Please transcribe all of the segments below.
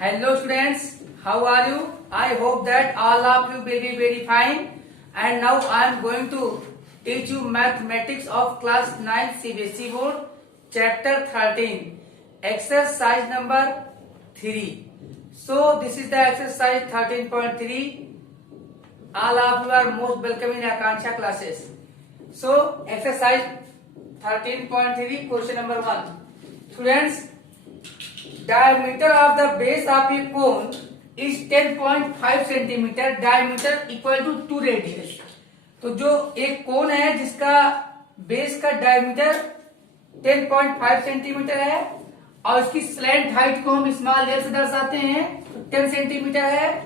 Hello students, how are you? I hope that all of you will be very fine. And now I am going to teach you mathematics of class 9 CBSE board, chapter 13, exercise number 3. So this is the exercise 13.3. All of you are most welcome in Akansha classes. So exercise 13.3, question number 1. Students, diameter of the base of a cone is 10.5 centimetre, diameter equal to 2 radius. तो जो एक कोन है जिसका base का diameter 10.5 centimetre है और उसकी slant height को हम स्मॉल एल से दर्शाते हैं, 10 सेंटीमीटर है.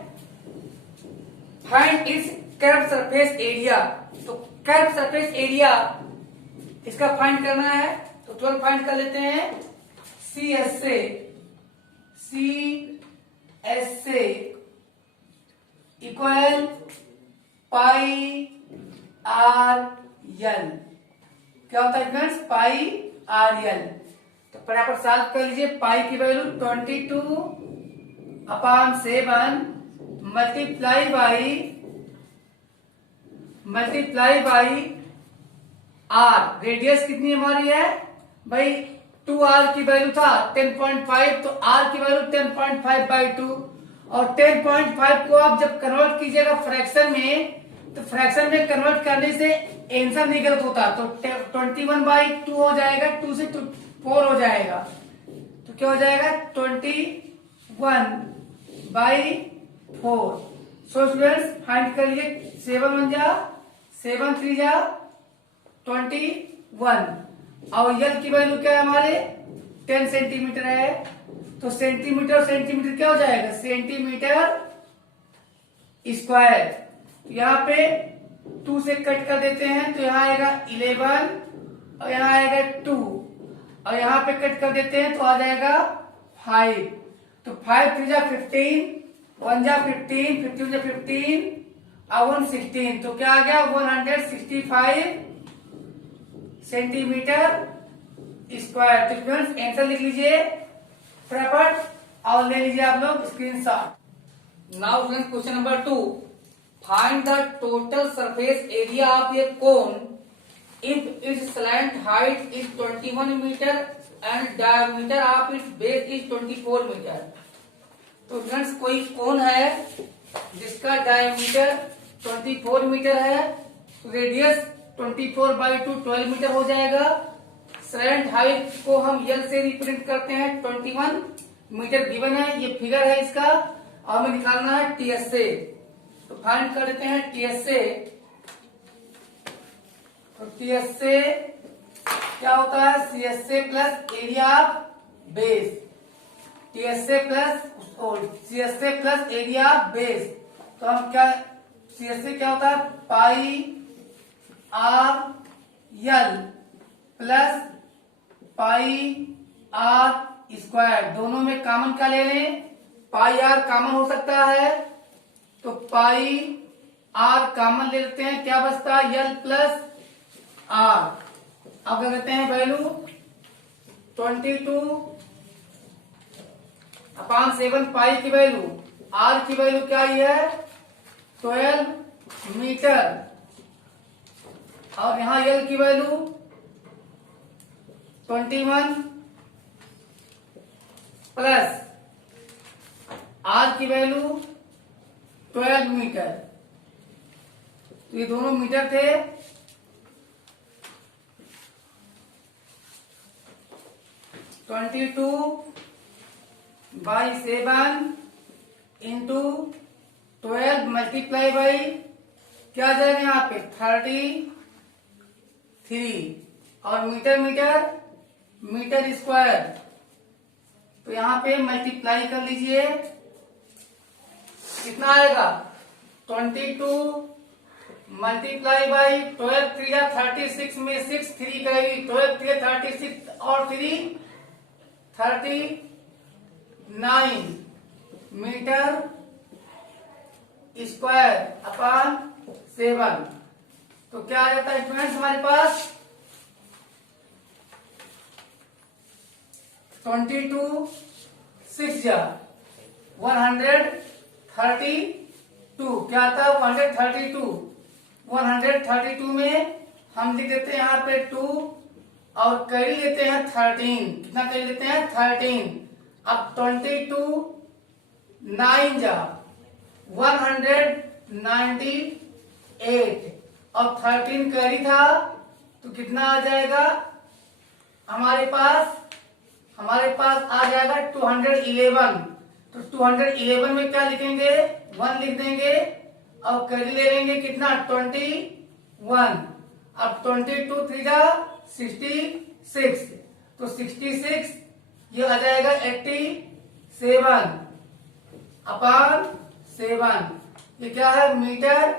Find its curve surface area. तो कर्व सरफेस एरिया इसका फाइंड करना है. तो 12 फाइंड कर लेते हैं. सी एस से इक्वल पाई आर यल. क्या होता है फ्रेंड्स? पाई आर यल. तो फटाफट सॉल्व कर लीजिए. पाई की value 22/7 multiply by R. Radius कितनी हमारी है भाई? 2r की वैल्यू था 10.5, तो r की वैल्यू 10.5/2. और 10.5 को आप जब कन्वर्ट कीजिएगा फ्रैक्शन में, तो फ्रैक्शन में कन्वर्ट करने से आंसर नहीं गलत होता. तो 21/2 हो जाएगा, 2 से 4 हो जाएगा. तो क्या हो जाएगा? 21/4. सो स्टूडेंट्स फाइंड करिए. 7 1 जा 7 3 जा 21. और यल की वैल्यू क्या है हमारे? 10 सेंटीमीटर है. तो सेंटीमीटर सेंटीमीटर क्या हो जाएगा? Centimetre square. तो यहाँ पे 2 से कट कर देते हैं, तो यहाँ आएगा 11 और यहाँ आएगा 2 और यहाँ पे कट कर देते हैं तो आ जाएगा 5. तो 5 3 जा 15, 1 जा 15, 15 जा 15 और 1 16. तो क्या आ गया? 165 सेंटीमीटर स्क्वायर. तो फ्रेंड्स आंसर लिख लीजिए फटाफट और ले लीजिए आप लोग screenshot. Now friends question number 2. Find the total surface area of a cone if its slant height is 21 metre and diameter of its base is 24 metre. तो फ्रेंड्स कोई कोन है जिसका डायमीटर 24 मीटर है, रेडियस 24/2 12 मीटर हो जाएगा. Slant height को हम यल से रिप्रेजेंट करते हैं, 21 मीटर गिवन है. ये फिगर है इसका और हमें निकालना है टीएस से. तो फाइंड कर लेते हैं टीएस से. तो टीएस से क्या होता है? सीएस से plus area of base. TS से प्लस सीएस से प्लस एरिया ऑफ बेस. तो हम क्या, सीएस से क्या होता है? Pi R L plus pi R square. दोनों में कॉमन क्या ले लें? पाई आर कॉमन हो सकता है, तो पाई आर कॉमन ले लेते हैं. क्या बचता है? यल प्लस आर. अब क्या कहते हैं? वैल्यू 22/7 पाई की वैल्यू. आर की वैल्यू क्या आई है? 12 मीटर. और यहां यल की वैल्यू 21 प्लस आर की वैल्यू 12 मीटर. तो ये दोनों मीटर थे. तो 22/7 इंटू 12 मल्टीप्लाई बाई क्या आ जाएगा यहाँ पे? 33. और मीटर मीटर मीटर स्क्वायर. तो यहाँ पे मल्टीप्लाई कर लीजिए. कितना आएगा? 22 मल्टीप्लाई बाई 12 3 36 में 6 3 करेगी. 12 3 36 और 3 39 मीटर स्क्वायर अपॉन 7. तो क्या आ जाता है फ्रेंड्स हमारे पास? 22 6 जा 132 क्या था 132। 132 में हम लिख देते हैं यहाँ पे 2 और कैरी लेते हैं 13। कितना कैरी लेते हैं 13। अब 22 9 जा 198 और 13 कैरी था तो कितना आ जाएगा हमारे पास आ जाएगा 211। तो 211 में क्या लिखेंगे 1 लिख देंगे और कैरी ले लेंगे कितना 21। अब 22 3 जा 66 तो 66 ये आ जाएगा 87 अपॉन 7। ये क्या है मीटर।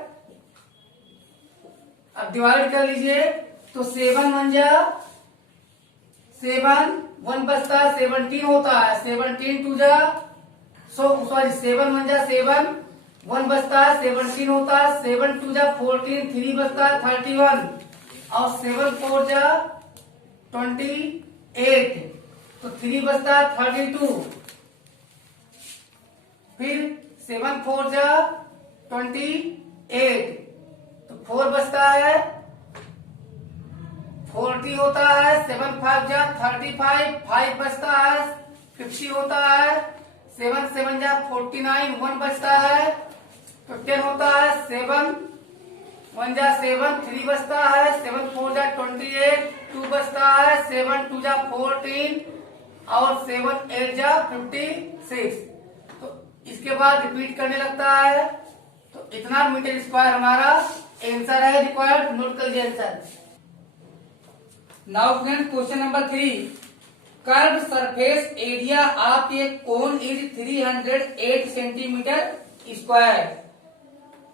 अब डिवाइड कर लीजिए तो 7 1 जा 7 1 बचता है 17 होता है 17 2 जा 7 1 जा 7 1 बचता है 17 होता है 7 2 जा 14 3 बचता है 31 और 7 4 जा 28 तो 3 बचता है 32। फिर 7 4 जा 28 तो 4 बचता है 40 होता है 7 5 जा 35 5 बचता है 50 होता है 7 7 जा 49 1 बचता है तो 10 होता है 7 1 जा 7 3 बचता है 7 4 जा 28 2 बचता है 7 2 जा 14 और 7 8 जा 56। तो इसके बाद रिपीट करने लगता है तो इतना मीटर स्क्वायर हमारा आंसर है रिक्वायर्ड। नोट कर लीजिए answer. Now friends question number 3 curve surface area of a cone is 308 centimetre square.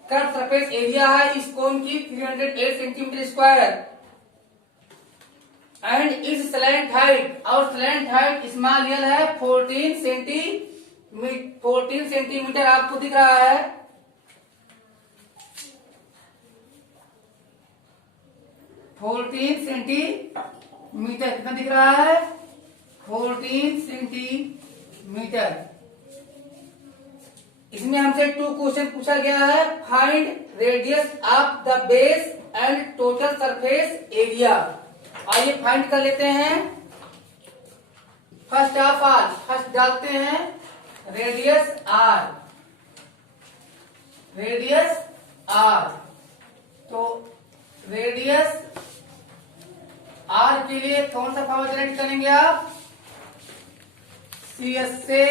Curve surface area है इस कोन की 308 सेंटीमीटर स्क्वायर एंड इस स्लैंट हाइट और स्लैंट हाइट स्मॉल एल है 14 सेंटीमीटर आपको दिख रहा है। 14 सेंटीमीटर कितना दिख रहा है 14 सेंटीमीटर। इसमें हमसे 2 क्वेश्चन पूछा गया है find radius of the base and total surface area. आइए फाइंड कर लेते हैं। फर्स्ट ऑफ ऑल फर्स्ट डालते हैं रेडियस आर। तो रेडियस आर के लिए कौन सा फॉर्मूला जनरेट करेंगे आप CS से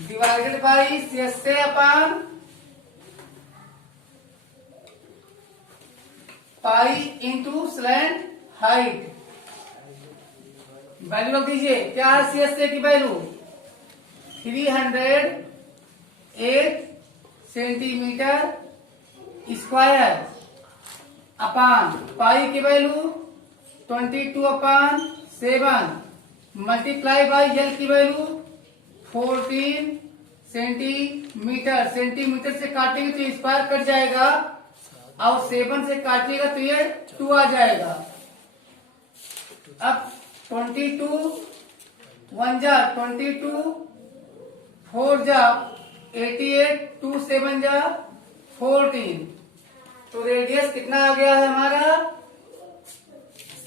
डिवाइडेड बाई CS से upon pi into slant height. Value रख दीजिए क्या है CS से की value 308 centimetre square upon pi की वैल्यू 22/7 मल्टीप्लाई बाई एल की वैल्यू 14 सेंटीमीटर। सेंटीमीटर से काटेंगे तो स्क्वायर कट जाएगा और 7 से काटिएगा तो ये 2 आ जाएगा। अब 22 1 जा 22 4 जा 88 2 7 जा 14 तो रेडियस कितना आ गया है हमारा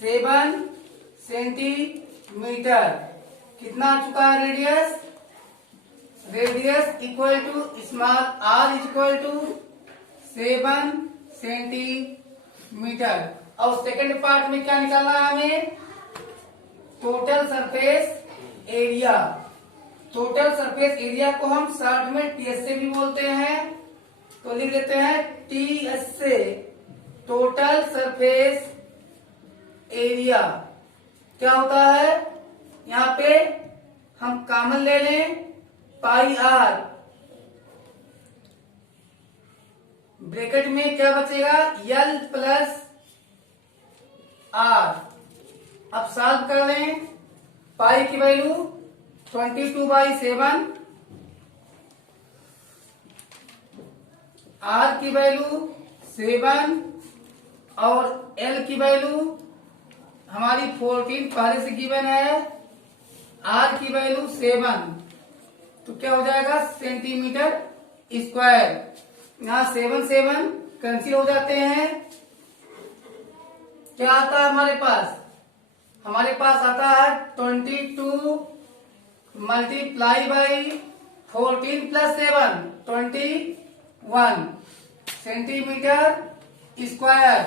7 सेंटीमीटर। कितना आ चुका है radius equal to small r is equal to 7 centimetre. और सेकंड पार्ट में क्या निकालना है हमें total surface area. Total surface area को हम शॉर्ट में TS से भी बोलते हैं तो लिख देते हैं TS से टोटल सरफेस एरिया क्या होता है। यहाँ पे हम कॉमन ले लें पाई r ब्रैकेट में क्या बचेगा L प्लस R। अब सॉल्व कर लें पाई की वैल्यू 22/7 R की वैल्यू 7 और L की वैल्यू हमारी 14 पहले से गिवन है आर की वैल्यू 7, तो क्या हो जाएगा सेंटीमीटर स्क्वायर। यहाँ 7 7 कैंसिल हो जाते हैं। क्या आता है हमारे पास? हमारे पास आता है 22 multiply by 14 plus 7 21 centimetre square.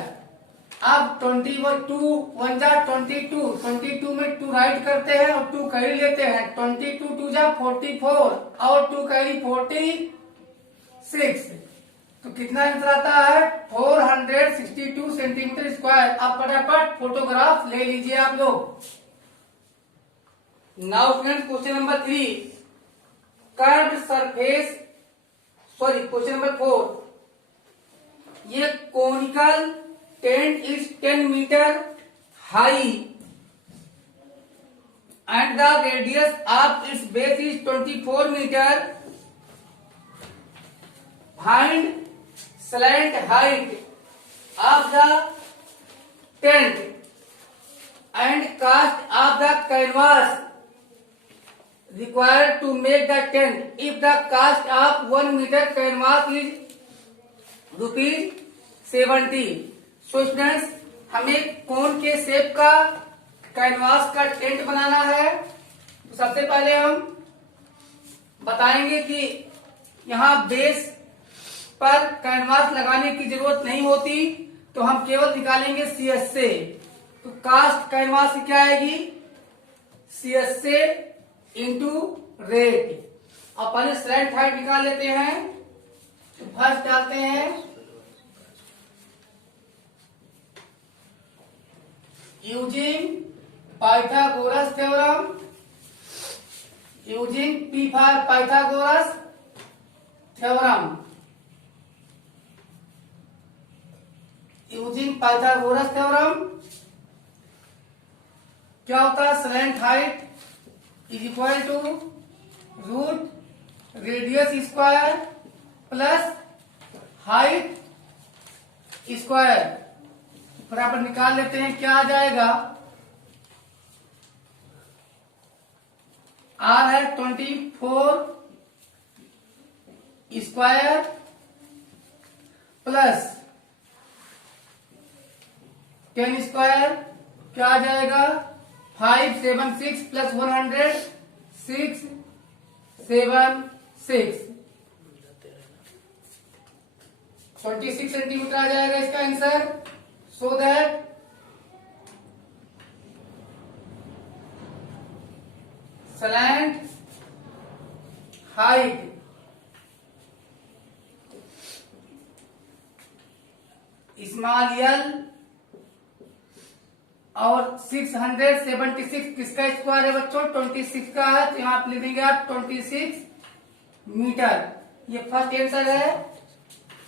अब 22 1 जा 22 में 2 राइट करते हैं और 2 कैरी लेते हैं। 22 2 जा 44 और 2 कैरी 46, तो कितना आंसर आता है 462 सेंटीमीटर स्क्वायर। अब फटाफट फोटोग्राफ ले लीजिए आप लोग। Now friends question number 3, curved surface, sorry question number 4, ये conical tent is 10 metre high and the radius of its base is 24 meter. Find slant height of the tent and cost of the canvas required to make the tent. If the cost of 1 meter canvas is ₹70. So students, हमें कौन के shape का canvas का tent बनाना है। तो सबसे पहले हम बताएंगे कि यहाँ बेस पर कैनवास लगाने की जरूरत नहीं होती, तो हम केवल निकालेंगे CS से। तो कास्ट कैनवास की क्या आएगी CS से इंटू रेट। और पहले स्लैंट हाइट निकाल लेते हैं। तो फर्स्ट डालते हैं using Pythagoras theorem, using P for Pythagoras theorem, using Pythagoras theorem. क्या होता है slant height is equal to root radius square plus height square. फटाफट निकाल लेते हैं क्या आ जाएगा। आर है 24 स्क्वायर प्लस 10 स्क्वायर, क्या आ जाएगा 576 प्लस 100 676 26 सेंटीमीटर आ जाएगा इसका answer. So that slant height small l और 676 किसका स्क्वायर है बच्चों 26 का है, तो यहाँ पे लिखेंगे आप 26 मीटर। ये फर्स्ट आंसर है।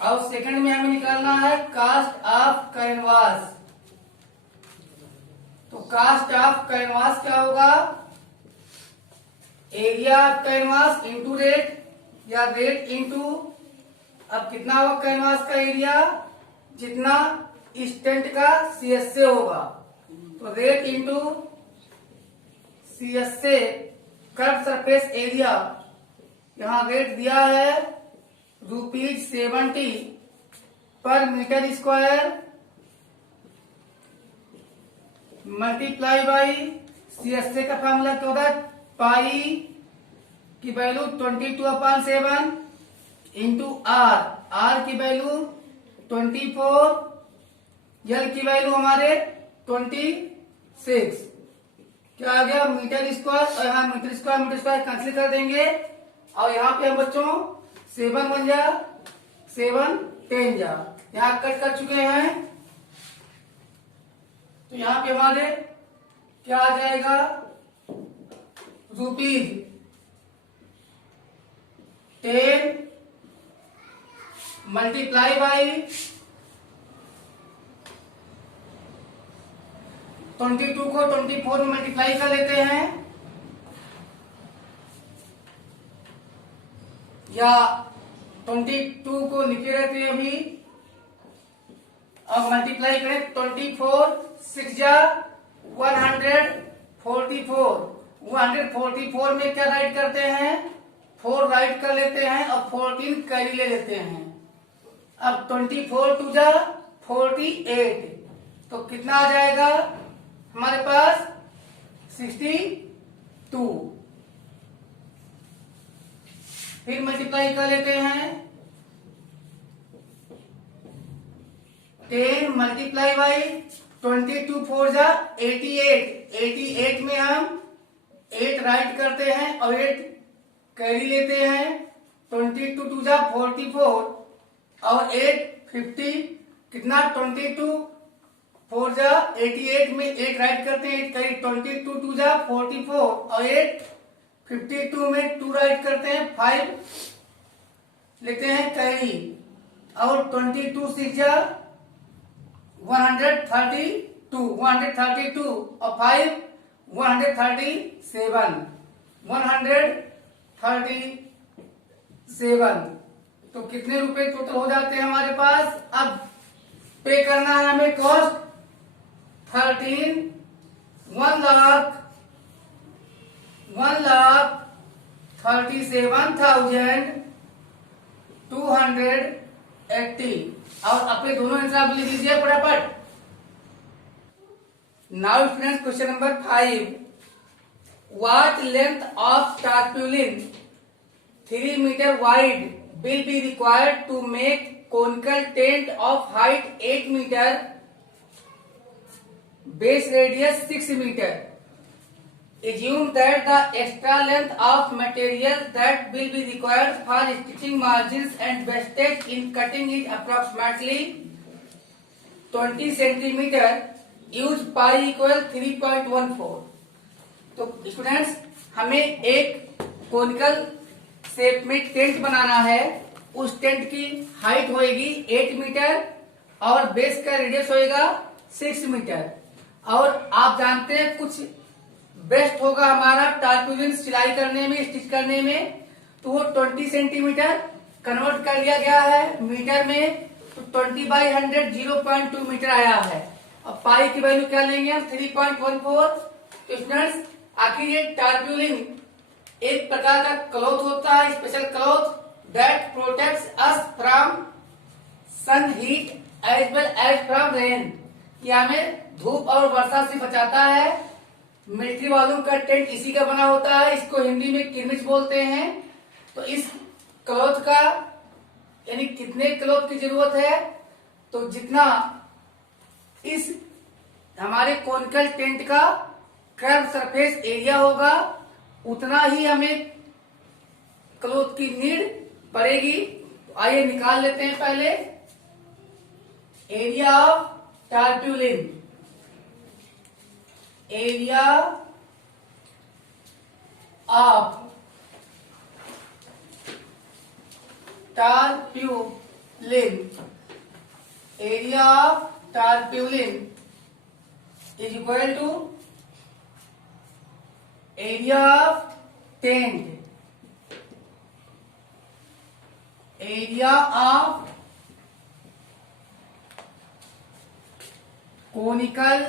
और सेकंड में हमें निकालना है कास्ट ऑफ कैनवास। तो कास्ट ऑफ कैनवास क्या होगा area of canvas into rate, या रेट इंटू, अब कितना होगा कैनवास का एरिया जितना इस टेंट का CS से होगा, तो रेट इंटू CS से कर्व सरफेस एरिया। यहाँ रेट दिया है ₹70 पर metre square multiply by CS से का फॉर्मूला क्या होता है पाई की वैल्यू 22/7 इंटू आर की वैल्यू 24, यल की वैल्यू हमारे 26। क्या आ गया मीटर स्क्वायर, और यहाँ मीटर स्क्वायर कैंसिल कर देंगे। और यहाँ पे हम बच्चों 7 1 जा 7 10 जा यहाँ कट कर चुके हैं। तो यहाँ पे हमारे क्या आ जाएगा ₹10 मल्टीप्लाई बाई 22 को 24 में मल्टीप्लाई कर लेते हैं, या 22 को लिखे रहते हैं अभी। अब मल्टीप्लाई करें 24 6 जा 144 144 में क्या राइट करते हैं, 4 राइट कर लेते हैं और 14 कैरी ले लेते हैं। अब 24 टू जा 48, तो कितना आ जाएगा हमारे पास 62। फिर मल्टीप्लाई कर लेते हैं, 10 मल्टीप्लाई बाई 22 4 जा 88, 88 में हम 8 राइट करते हैं और 8 कैरी लेते हैं। 22 टू जा 44 और 8 50, कितना 22 4 जा 88 में 8 राइट करते हैं, 8 कैरी 22 टू जा 44 और 8 52 में 2 राइट करते हैं, 5 लेते हैं कैरी और 22 6 जा 132 और 5 137। तो कितने रुपए टोटल हो जाते हैं हमारे पास। अब पे करना है हमें कॉस्ट 1,37,280 और अपने दोनों आंसर लिख लीजिए फटाफट। Now students question number 5, what length of tarpaulin 3 metre wide will be required to make conical tent of height 8 meter, base radius 6 meter. Assume that the extra length of material that will be required for stitching margins and wastage in cutting is approximately 20 centimeter. Use pi equal 3.14. तो students हमें एक conical shape में tent बनाना है। उस tent की height होएगी 8 metre और base का रेडियस होएगा 6 मीटर। और आप जानते हैं कुछ बेस्ट होगा हमारा टारपुलिन सिलाई करने में, स्टिच करने में, तो वो 20 सेंटीमीटर कन्वर्ट कर लिया गया है मीटर में, तो 20/100 0.2 मीटर आया है। अब पाई की वैल्यू क्या लेंगे हम 3.14। तो स्टूडेंट्स आखिर ये टारपुलिन एक प्रकार का क्लॉथ होता है, special cloth that protects us from sun heat as well as from rain. ये हमें धूप और वर्षा से बचाता है। मिलिट्री वालों का टेंट इसी का बना होता है, इसको हिंदी में किरमिच बोलते हैं। तो इस क्लॉथ का यानी कितने क्लॉथ की जरूरत है, तो जितना इस हमारे कोनिकल टेंट का कर्व सरफेस एरिया होगा उतना ही हमें क्लॉथ की नीड पड़ेगी। तो आइए निकाल लेते हैं पहले area of tarpaulin. Area of tarpaulin, area of tarpaulin is equal to area of tent, area of conical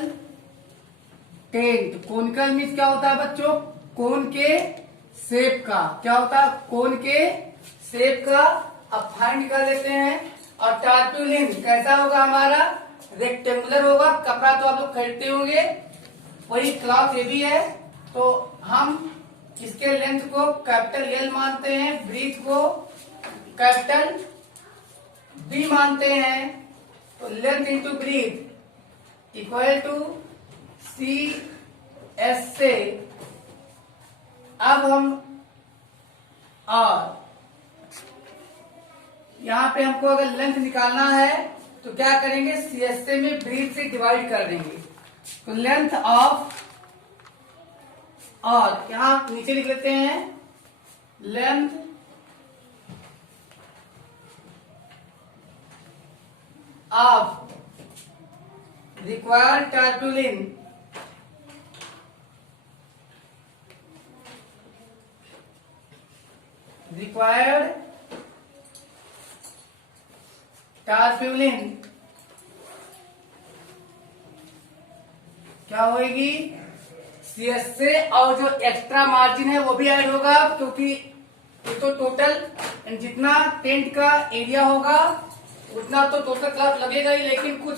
tent. Conical means क्या होता है बच्चों, कोन के शेप का। क्या होता है, कोन के शेप का। अब फाइंड कर लेते हैं। और टारपुलिन कैसा होगा हमारा, रेक्टेंगुलर होगा। कपड़ा तो आप लोग खरीदते होंगे, वही क्लॉथ ये भी है। तो हम इसके लेंथ को कैपिटल एल मानते हैं, ब्रीथ को कैपिटल बी मानते हैं। तो length into breadth equal to C S से। अब हम और यहां पे हमको अगर लेंथ निकालना है तो क्या करेंगे, सी एस से में ब्रीथ से डिवाइड कर देंगे। तो लेंथ ऑफ, और यहां नीचे लिख लेते हैं लेंथ ऑफ रिक्वायर्ड टारपुलिन क्या होगी CS से, और जो एक्स्ट्रा मार्जिन है वो भी ऐड होगा, क्योंकि ये तो टोटल जितना टेंट का एरिया होगा उतना तो टोटल क्लॉथ लगेगा ही, लेकिन कुछ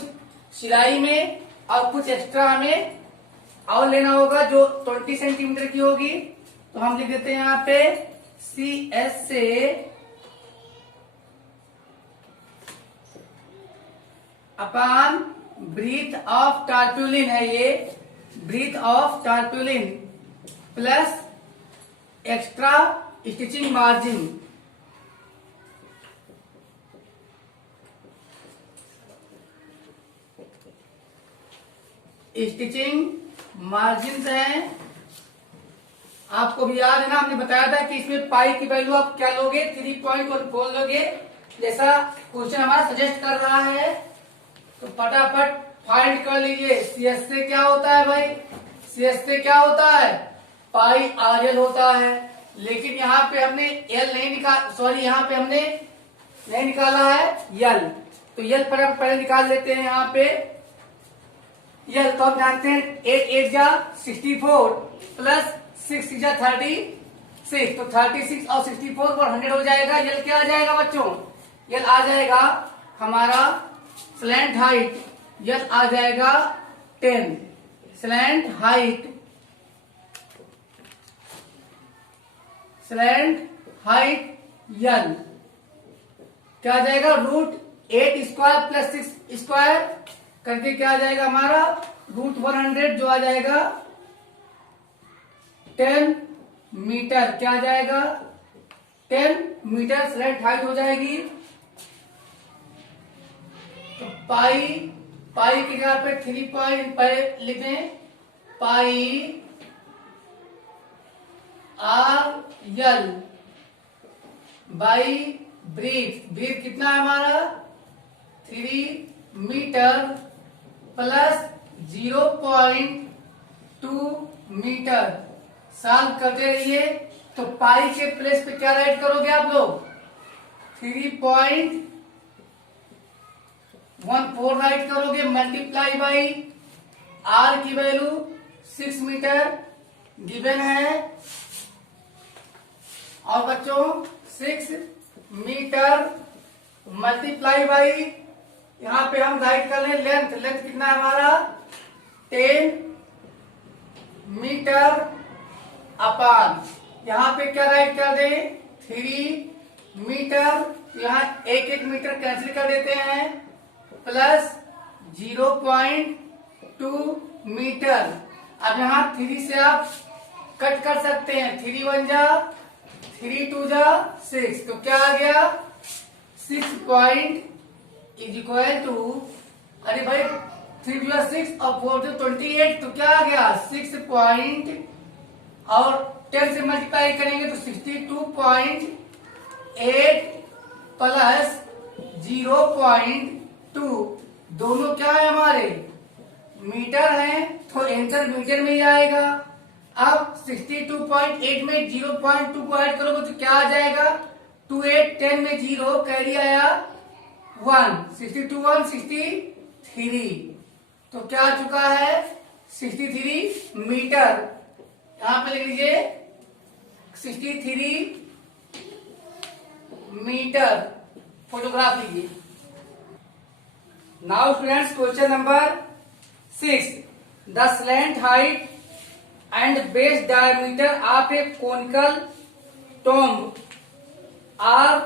सिलाई में और कुछ एक्स्ट्रा हमें और लेना होगा जो 20 सेंटीमीटर की होगी। तो हम लिख देते हैं यहाँ पे CS से अपॉन ब्रीथ ऑफ टार्पुलिन है, ये breadth of tarpaulin plus extra stitching margin. Stitching margin है, आपको भी याद है ना, हमने बताया था कि इसमें पाई की वैल्यू आप क्या लोगे, 3.14 लोगे, जैसा क्वेश्चन हमारा सजेस्ट कर रहा है। तो फटाफट फाइंड कर लीजिए। CS से क्या होता है भाई, CS से क्या होता है, पाई RL होता है, लेकिन यहाँ पे हमने L नहीं निकाल, सॉरी यहाँ पे हमने नहीं निकाला है L, तो L पर पहले निकाल लेते हैं। यहाँ पे L तो हम जानते हैं 8 8 जा 64 प्लस 6 6 जा 36, तो 36 और 64 पर 100 हो जाएगा। L क्या आ जाएगा बच्चों, L आ जाएगा हमारा स्लैंट हाइट, L आ जाएगा 10, slant height, slant height L क्या आ जाएगा, √8 स्क्वायर प्लस 6 स्क्वायर करके क्या आ जाएगा हमारा √100, जो आ जाएगा 10 मीटर, क्या आ जाएगा 10 मीटर स्लैंट हाइट हो जाएगी। तो पाई की जगह पे 3 पॉइंट लिखें, पाई RL बाई ब्रीथ कितना है हमारा 3 मीटर प्लस 0.2 मीटर। सॉल्व करते रहिए। तो पाई के प्लेस पे क्या राइट करोगे आप लोग, 3.14 राइट करोगे, मल्टीप्लाई बाई R की वैल्यू 6 मीटर गिवन है, और बच्चों 6 मीटर मल्टीप्लाई बाई, यहाँ पे हम राइट कर लें लेंथ कितना है हमारा 10 मीटर अपान, यहाँ पे क्या राइट कर दें 3 मीटर, यहाँ 1 मीटर कैंसिल कर देते हैं, प्लस 0.2 मीटर। अब यहाँ 3 से आप कट कर सकते हैं, 3 1 जा 3 2 जा 6, तो क्या आ गया 6 पॉइंट इज इक्वल टू, अरे भाई 3 6 और 4 28, तो क्या आ गया 6 पॉइंट, और 10 से मल्टीप्लाई करेंगे तो 62.8 प्लस 0.2, दोनों क्या है हमारे मीटर हैं, तो आंसर मीटर में ही आएगा। अब 62.8 में 0.2 को ऐड करोगे तो क्या आ जाएगा 28, 10 में 0 कैरी आया 1, 62 1 63, तो क्या आ चुका है 63 मीटर। यहां पे लिख लीजिए 63 मीटर, फोटोग्राफ लीजिए। Now students question number 6, the slant height and base diameter of a conical tomb are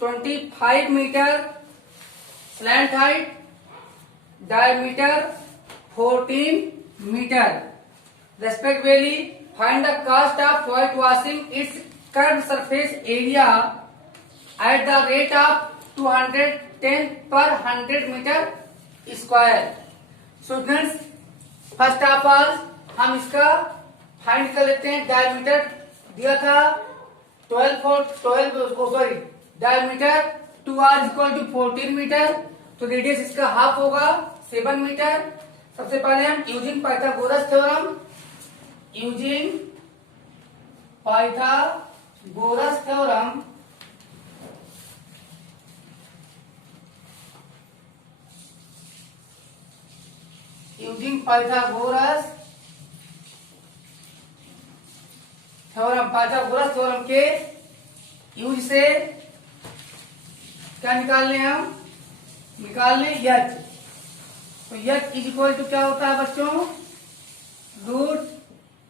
25 metre, slant height diameter 14 meter respectively. Find the cost of whitewashing its curved surface area at the rate of 210 per 100 meter square. Students, first of all हम इसका find कर लेते हैं। Diameter दिया था 12 diameter 2r = 14 metre, तो radius इसका half होगा 7 मीटर। सबसे पहले हम using Pythagoras theorem theorem, Pythagoras theorem के यूज से क्या निकाल लें हम? निकाल लें यच। तो यच इज इक्वल टू क्या होता है बच्चों? Root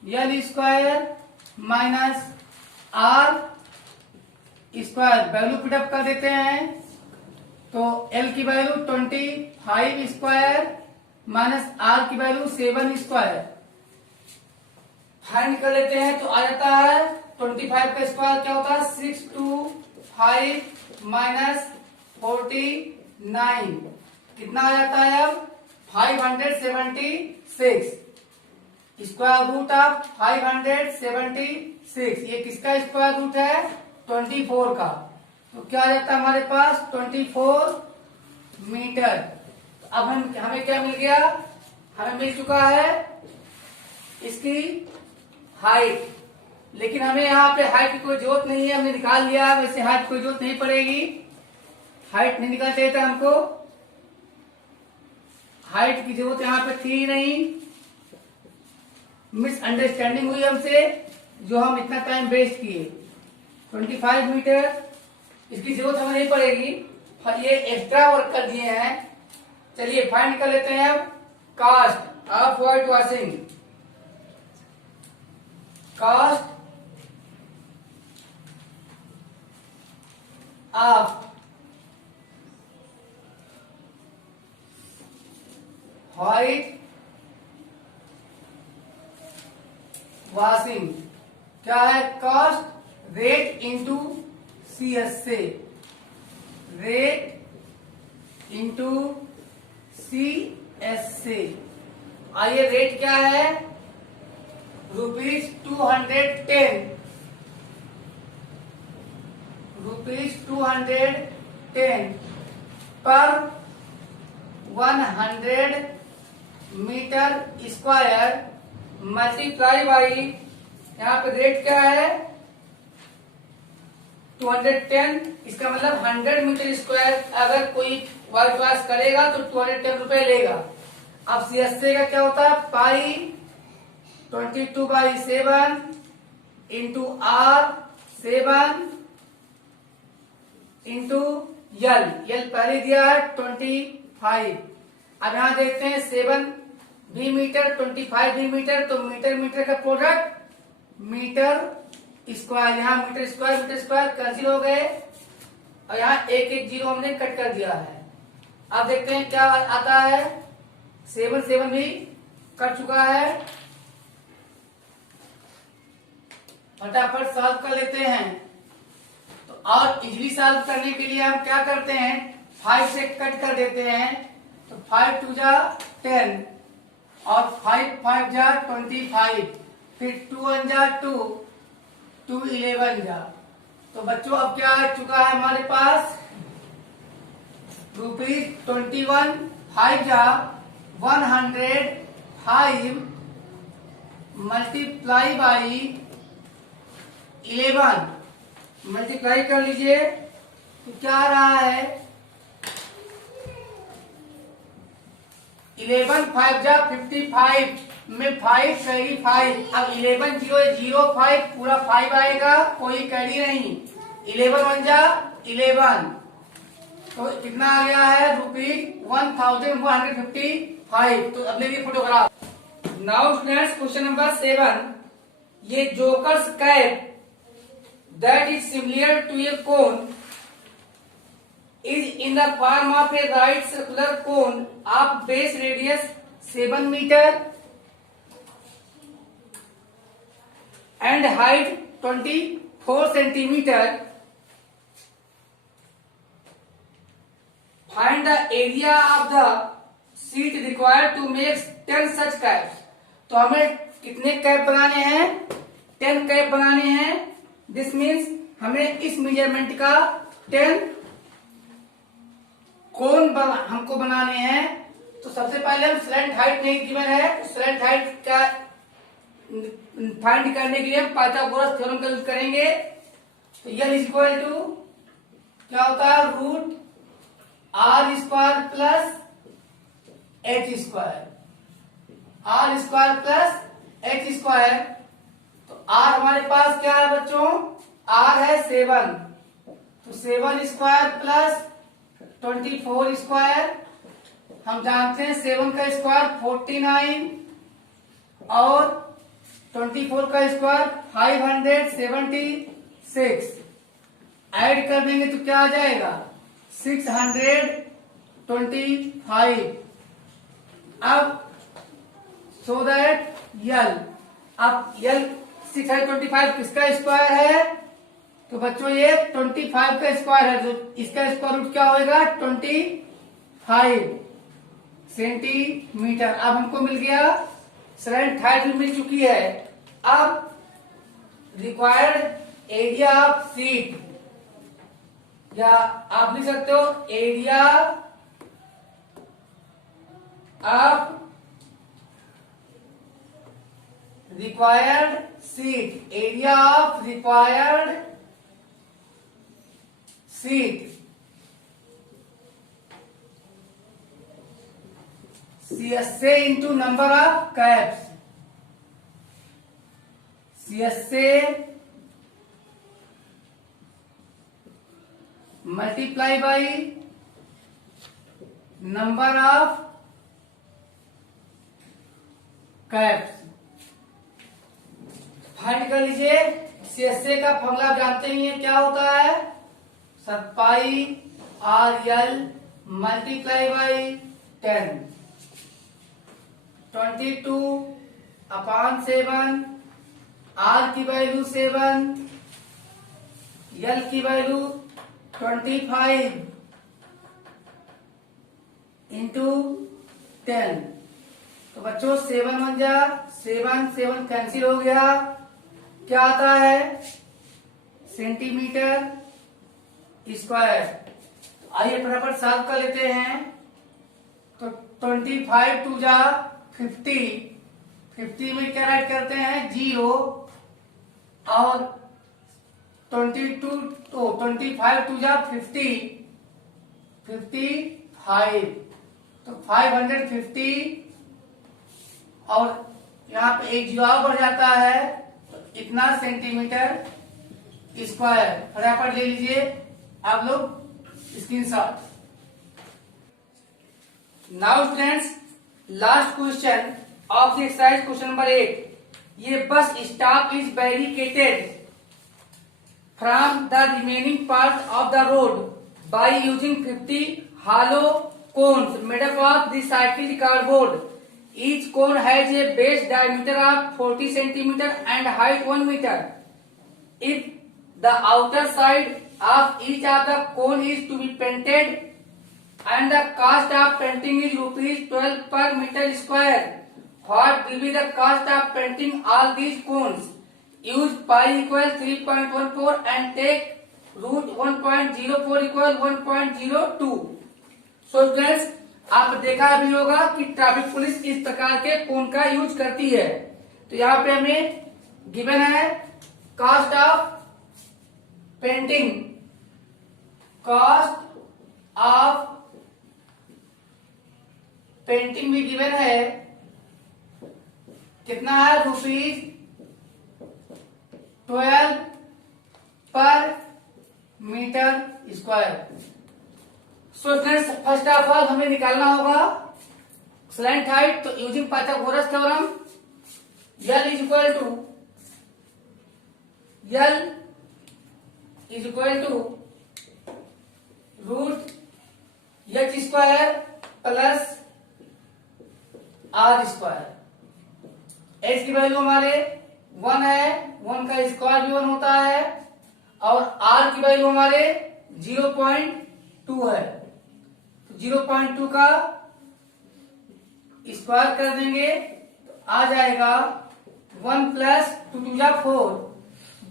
L square minus R square. Value put up कर देते हैं तो एल की वैल्यू 25 स्क्वायर माइनस आर की वैल्यू 7 स्क्वायर फाइंड कर लेते हैं। तो आ जाता है 25 का स्क्वायर क्या होता है? 625 माइनस 49 कितना आ जाता है अब? 576 स्क्वायर रूट ऑफ 576। ये किसका स्क्वायर रूट है? 24 का। तो क्या आ जाता है हमारे पास? 24 मीटर। अब हमें क्या मिल गया? हमें मिल चुका है इसकी हाइट, लेकिन हमें यहाँ पे हाइट की कोई जरूरत नहीं है, हमने निकाल लिया। वैसे हाइट कोई जरूरत नहीं पड़ेगी, हाइट नहीं निकाल चाहिए था हमको, हाइट की जरूरत यहाँ पे थी नहीं। मिसअंडरस्टैंडिंग हुई हमसे, जो हम इतना टाइम वेस्ट किए। 25 मीटर इसकी जरूरत हमें नहीं पड़ेगी, ये एक्स्ट्रा वर्क कर दिए हैं। चलिए फाइंड कर लेते हैं अब cost of white washing. Cost of white washing क्या है? Cost rate into CSA, rate into CSA। आइए रेट क्या है? ₹210, ₹210 पर 100 मीटर स्क्वायर मल्टीप्लाई बाई, यहाँ पे रेट क्या है? 210। इसका मतलब 100 मीटर स्क्वायर अगर कोई व्हाइट वॉश करेगा तो 210 रुपए लेगा। अब CSA का क्या होता है? पाई 22/7 इंटू R7 इंटू यल पहले दिया है 25। अब यहां देखते हैं 7 भी मीटर 25 भी मीटर, तो मीटर मीटर का प्रोडक्ट मीटर स्क्वायर। यहाँ मीटर स्क्वायर कैंसिल हो गए और यहाँ एक जीरो हमने कट कर दिया है। अब देखते हैं क्या आता है। 7 भी कट चुका है। फटाफट सॉल्व कर लेते हैं। तो और इजली सॉल्व करने के लिए हम क्या करते हैं? 5 से कट कर देते हैं। तो 5 2 जा 10 और 5 5 जा 25, फिर 2 1 जा 2 2 11 जा। तो बच्चों अब क्या आ चुका है हमारे पास? ₹21। 5 जा 105 मल्टीप्लाई बाई 11 मल्टीप्लाई कर लीजिए तो क्या आ रहा है? 11 5 जा 55 में 5 कैरी 5। अब 11 0 5 पूरा 5 आएगा, कोई कैरी नहीं। 11 1 जा 11, तो कितना आ गया है? ₹1155। तो अब लेंगे photograph. Now students question number 7। ये jokers cap that is similar to a cone is in the form of a right circular cone of base radius 7 meter and height 24 centimeter. Find the area of the sheet required to make 10 such caps. तो हमें कितने cap बनाने हैं? 10 cap बनाने हैं। This means हमें इस measurement का 10 कोन हमको बनाने हैं। तो सबसे पहले हम स्लैंट हाइट नहीं गिवन है, स्लैंट हाइट का फाइंड करने के लिए हम पाइथागोरस थ्योरम का यूज करेंगे। तो यह इज इक्वल टू क्या होता है? ₹r² plus h² r² plus h²। तो आर हमारे पास क्या है बच्चों, आर है 7, तो 7 स्क्वायर प्लस 24 स्क्वायर, हम जानते हैं 7 का स्क्वायर 49 और 24 का स्क्वायर 576, ऐड कर देंगे तो क्या आ जाएगा 625। अब सो दैट यल, अब यल 625 किसका स्क्वायर है, तो बच्चों ये 25 का स्क्वायर है, तो इसका स्क्वायर रूट क्या होएगा 25 सेंटीमीटर। अब हमको मिल गया स्लैंट हाइट मिल चुकी है। अब रिक्वायर्ड एरिया ऑफ सीट, या आप लिख सकते हो area of required seat, area of required seat, CSA into number of caps, CSA multiply by number of caps। Find कर लीजिए, CSA का फॉर्मूला आप जानते ही हैं क्या होता है, sir pi RL multiply by 10, 22/7, R की वैल्यू 7, L की वैल्यू 25 इंटू 10, तो बच्चों 7 1 जा 7, 7 कैंसिल हो गया, क्या आता है सेंटीमीटर स्क्वायर। आइए फटाफट साफ कर लेते हैं, तो 25 2 जा 50, 50 में क्या राइट करते हैं 0, और 25 2 जा 50, 55, तो 550, और यहाँ पे एक जीरो बढ़ जाता है, तो इतना सेंटीमीटर स्क्वायर। फटाफट ले लीजिए आप लोग screenshot. Now students, last question of the exercise question number 8। ये bus stop is barricaded from the remaining part of the road by using 50 hollow cones made up of recycled cardboard. Each cone has a base diameter of 40 centimeter and height 1 meter. If the outer side of each of the cone is to be painted and the cost of painting is ₹12 per meter square, what will be the cost of painting all these cones? Use pi equal 3.14 and take root 1.04 equal 1.02. So friends, आप देखा भी होगा कि traffic police इस प्रकार के कोन का use करती है। तो यहाँ पे हमें गिवन है cost of painting, cost of painting भी गिवन है, कितना है ₹12 per metre square. So friends, first of all हमें निकालना होगा स्लैंट हाइट, तो using Pythagoras theorem L is equal to root H square plus R square. H की value हमारे 1 है, 1 का स्क्वायर भी 1 होता है, और R की वैल्यू हमारे 0.2 है, 0.2 का स्क्वायर कर देंगे तो आ जाएगा 1 प्लस 2 2 जा 4,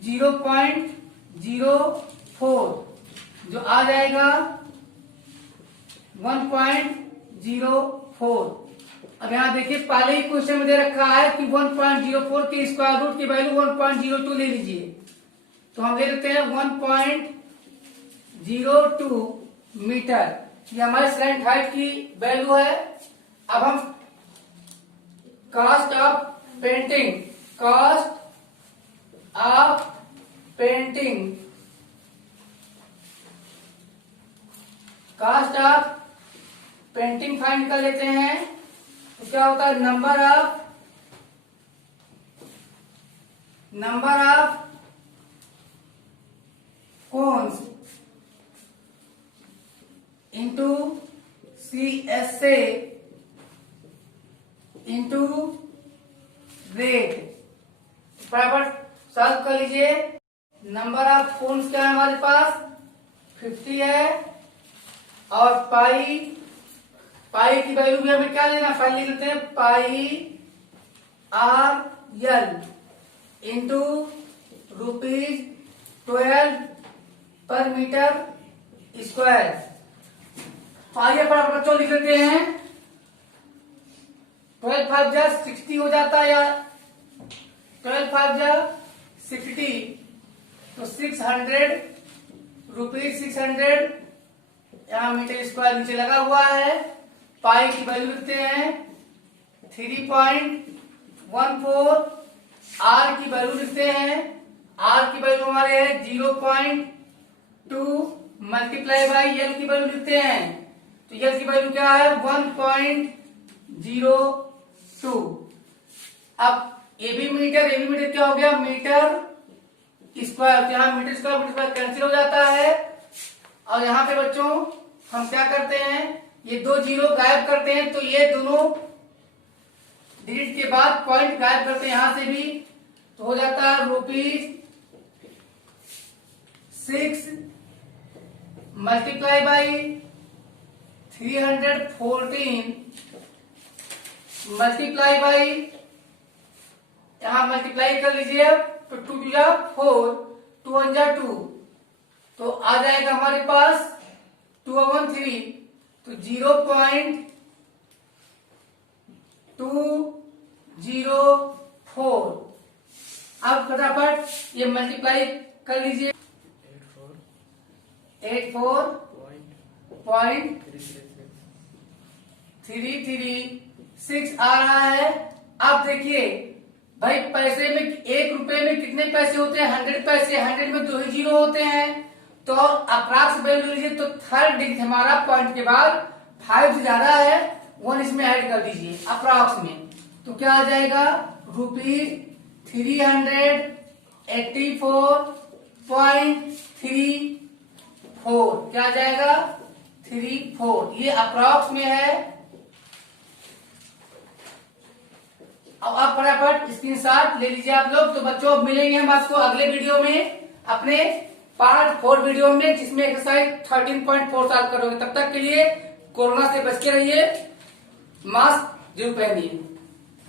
0.04, जो आ जाएगा 1.04। अब यहाँ देखिए पहले ही क्वेश्चन में दे रखा है कि 1.04 के स्क्वायर रूट की वैल्यू 1.02 ले लीजिए, तो हम ले लेते हैं 1.02 मीटर। ये हमारे स्लैंट हाइट की वैल्यू है। अब हम cost of painting, cost of painting, cost of painting find कर लेते हैं। तो क्या होता है, number of cones into CSA into rate, बराबर सॉल्व कर लीजिए। नंबर ऑफ कोन्स क्या है हमारे पास 50 है, और पाई की वैल्यू भी हमें क्या लेना, पहले लिख लेते हैं पाई RL into ₹12 per metre square. पाई पर बच्चों लिख लेते हैं, 12 5 जा 60 हो जाता है, या 12 5 जा 60, तो 600 रुपीज 600 यहाँ मीटर स्क्वायर नीचे लगा हुआ है। पाई की वैल्यू लिखते हैं 3.14, आर की वैल्यू लिखते हैं, आर की वैल्यू हमारे है 0.2 मल्टीप्लाई बाई एल की वैल्यू लिखते हैं, तो एल की वैल्यू क्या है 1.02। अब ए बी मीटर क्या हो गया, मीटर स्क्वायर, तो यहाँ मीटर स्क्वायर कैंसिल हो जाता है। और यहाँ पे बच्चों हम क्या करते हैं, ये 2 जीरो गायब करते हैं, तो ये दोनों डिजिट के बाद पॉइंट गायब करते हैं यहां से भी, तो हो जाता है ₹6 मल्टीप्लाई बाई 314 मल्टीप्लाई बाई, यहां मल्टीप्लाई कर लीजिए, तो 2 2 4, 2 1 2, तो आ जाएगा हमारे पास 213, तो 0.204। अब फटाफट ये मल्टीप्लाई कर लीजिए, 84.336 आ रहा है। अब देखिए भाई पैसे में 1 रुपए में कितने पैसे होते हैं, 100 पैसे, 100 में 2 ही जीरो होते हैं, तो अप्रॉक्स वैल्यू लीजिए, तो थर्ड डिजिट हमारा पॉइंट के बाद 5 से ज्यादा है, 1 इसमें ऐड कर दीजिए अप्रॉक्स में, तो क्या आ जाएगा ₹384.34, क्या आ जाएगा 34, ये अप्रॉक्स में है। अब आप फटाफट स्क्रीनशॉट ले लीजिए आप लोग। तो बच्चों अब मिलेंगे हम आपको अगले वीडियो में, अपने पार्ट 4 वीडियो में, जिसमें एक्सरसाइज 13.4 सॉल्व करोगे। तब तक के लिए कोरोना से बच के रहिए, मास्क जरूर पहनिए।